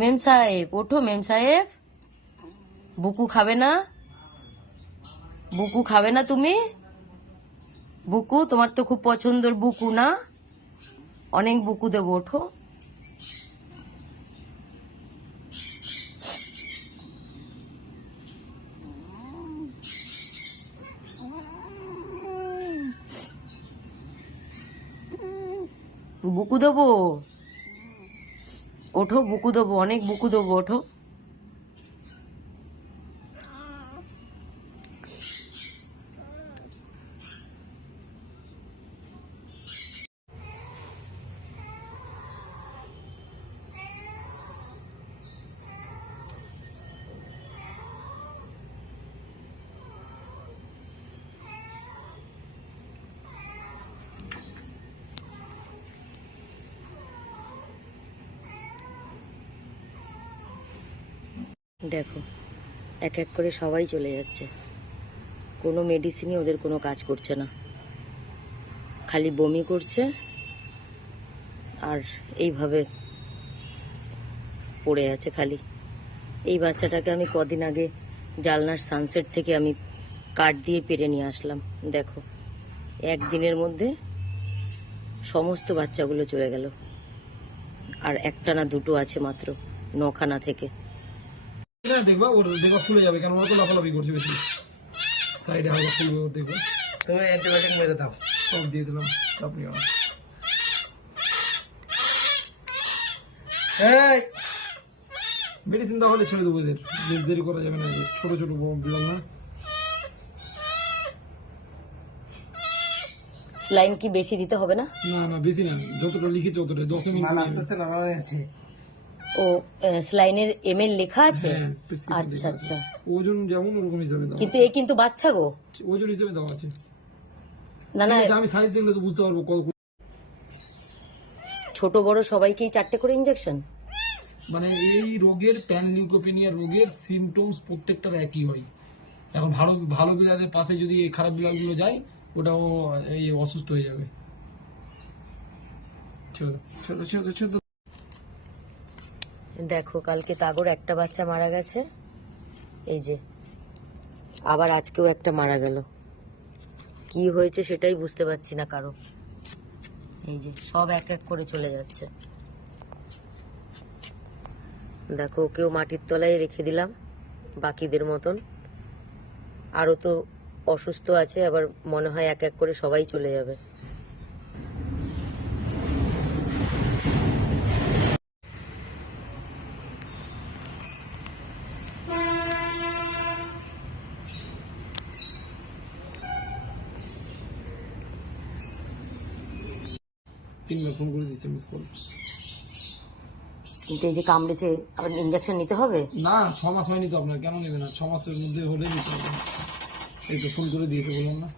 মেম সাহেব ওঠো, মেম সাহেব। বুকু খাবে না? বুকু খাবে না তুমি? বুকু তোমার তো খুব পছন্দের বুকু না? অনেক বুকু দেবো, ওঠো। বুকু দেবো, ওঠো। বুকু দেবো, অনেক বুকু দেবো, ওঠো। দেখো, এক এক করে সবাই চলে যাচ্ছে। কোনো মেডিসিনই ওদের কোনো কাজ করছে না, খালি বমি করছে আর এইভাবে পড়ে আছে খালি। এই বাচ্চাটাকে আমি কদিন আগে জালনার সানসেট থেকে আমি কাঠ দিয়ে পেরে নিয়ে আসলাম। দেখো, একদিনের মধ্যে সমস্ত বাচ্চাগুলো চলে গেল, আর একটা না দুটো আছে মাত্র 9খানা থেকে। দেখবা ওর দেখবা ফুলে যাবে, কারণ ওরা তো লাফালাফি করছে বেশি। সাইডে হালকা ফুলবে ওর, দেখবে। তুমি অ্যান্টিবায়োটিক মেরে দাও, সব দিয়ে দিলাম, চাপ নিও না। এই মেডিসিন তাহলে ছেড়ে দেবো এদের, বেশ দেরি করা যাবে না। ছোট ছোট বিড়াল না। স্লাইন কি বেশি দিতে হবে না? না না বেশি না, যতটা লিখিত ততটা 10 মিনিট। ও স্লাইনের এমএল লেখা আছে? হ্যাঁ, prescription আচ্ছা লেখা আছে। আচ্ছা। ওজন যেমন ওরকম হিসাবে দাও, কিন্তু এ কিন্তু বাচ্চা গো। ওজন হিসাবে দেওয়া আছে। না না, ঠিক আছে, আমি সাইজ দেখলে তো বুঝতে পারবো কত। ছোট বড় সবাইকেই 4টে করে ইঞ্জেকশন? মানে এই রোগের প্যানলিউকোপিনিয়া রোগের সিমটমস প্রত্যেকটার একই হয়। এখন ভালো ভালো বিড়ালের পাশে যদি এই খারাপ বিড়ালগুলো যায়, ওটাও এই অসুস্থ হয়ে যাবে। ছোট ছোট ছোট ছোট। দেখো, কালকে তাগর একটা বাচ্চা মারা গেছে, এই যে আবার আজকেও একটা মারা গেল। কি হয়েছে সেটাই বুঝতে পারছি না কারো। এই যে সব এক এক করে চলে যাচ্ছে। দেখো, ওকেও মাটির তলায় রেখে দিলাম বাকিদের মতন। আরো তো অসুস্থ আছে, আবার মনে হয় এক এক করে সবাই চলে যাবে। তিনবার ফোন করে দিচ্ছে, মিস কল। কিন্তু এই যে কামড়েছে, আবার ইঞ্জেকশন নিতে হবে? না, 6 মাস হয়নি তো আপনার, কেন নেবে না? 6 মাসের মধ্যে হলে নিতে হবে। এই তো ফোন করে দিয়েছে, বললাম না।